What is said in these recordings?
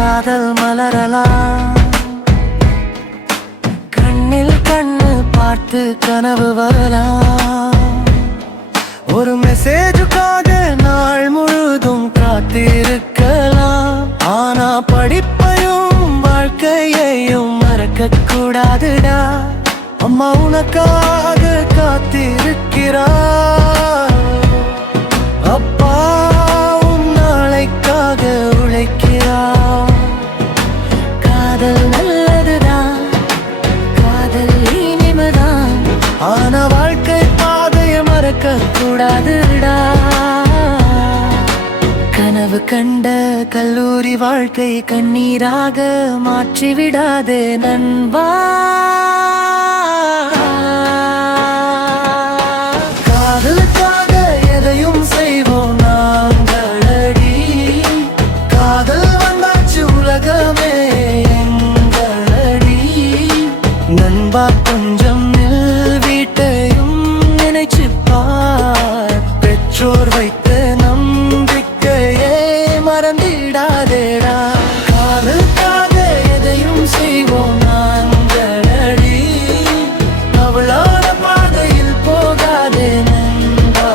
காதல் மலரலாம். கண்ணில் கண்ணு பார்த்து கனவு வரலாம். ஒரு மெசேஜுக்காக நாள் முழுதும் காத்திருக்கலாம். ஆனா படிப்பையும் வாழ்க்கையையும் மறக்க கூடாதுடா. அம்மா உனக்காக காத்திருக்கிறார். அப்பாவும் நாளைக்காக உழைக்கிறார். காதல் நல்லதுதான், காதல் இனிமைதான். ஆனா வாழ்க்கை பாதைய மறக்க கூடாதுடா. கனவு கண்ட கல்லூரி வாழ்க்கை கண்ணீராக மாற்றிவிடாதே நண்பா. காதலுக்காக எதையும் செய்வோம் நாங்களடி. காதல் வந்தாச்சு உலகமே எங்களடி. நண்பா கொஞ்சம் நில், வீட்டையும் நினைச்சு பார். பெற்றோர் வைத்த நம்பிக்கையே மறந்திடாதேடா. காதலுக்காக எதையும் செய்வோம் நாங்களடி. அவளோட பாதையில் போகாதே நண்பா.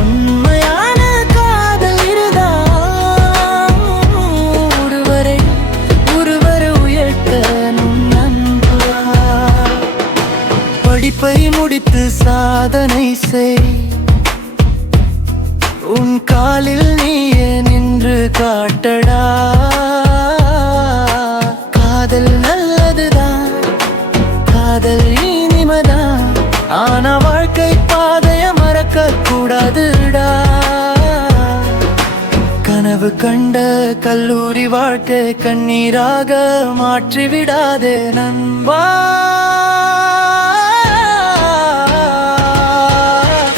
உண்மையான காதல் இருந்தால் ஒருவரை உயர்த்தணும் நண்பா. படிப்பை முடித்து சாதனை செய். உன் காலில் நீயே நின்று காட்டடா. காதல் நல்லதுதான், காதல் இனிமைதான். ஆனா வாழ்க்கை பாதைய மறக்க கூடாதுடா. கனவு கண்ட கல்லூரி வாழ்க்கை கண்ணீராக மாற்றிவிடாதே நண்பா.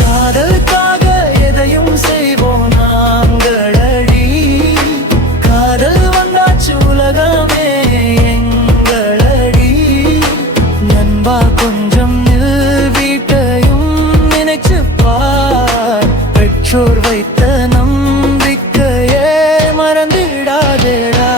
காதலுக்காக எதையும் செய்வோம் நாங்களடி. காதல் வந்தாச்சு உலகமே எங்களடி. நண்பா கொஞ்சம் நில், வீட்டையும் நினைச்சு பார். பெற்றோர் வைத்த நம்பிக்கையே மறந்திடாதேடா.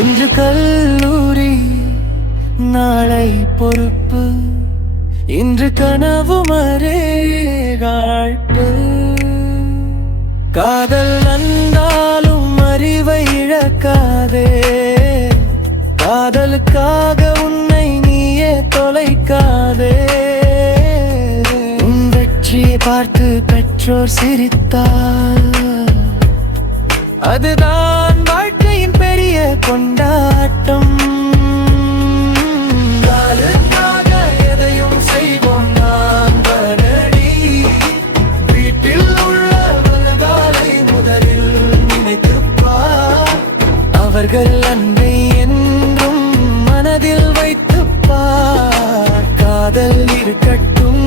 இன்று கல்லூரி நாளை பொறுப்பு. இன்று கனவு மறைகாழ்ப்பு. காதல் வந்தாலும் அறிவை இழக்காதே. காதலுக்காக உன்னை நீயே தொலைக்காதே. உன் வெற்றியை பார்த்து பெற்றோர் சிரித்தார். அதுதான் வாழ்க்கையின் பெரிய கொண்டாட்டம். காதலுக்காக எதையும் செய்வோம் நாங்களடி. வீட்டில் உள்ள வலகாலை முதலில் நினைத்துப்பார். அவர்கள் அன்பை என்றும் மனதில் வைத்துப்பார். காதல் இருக்கட்டும்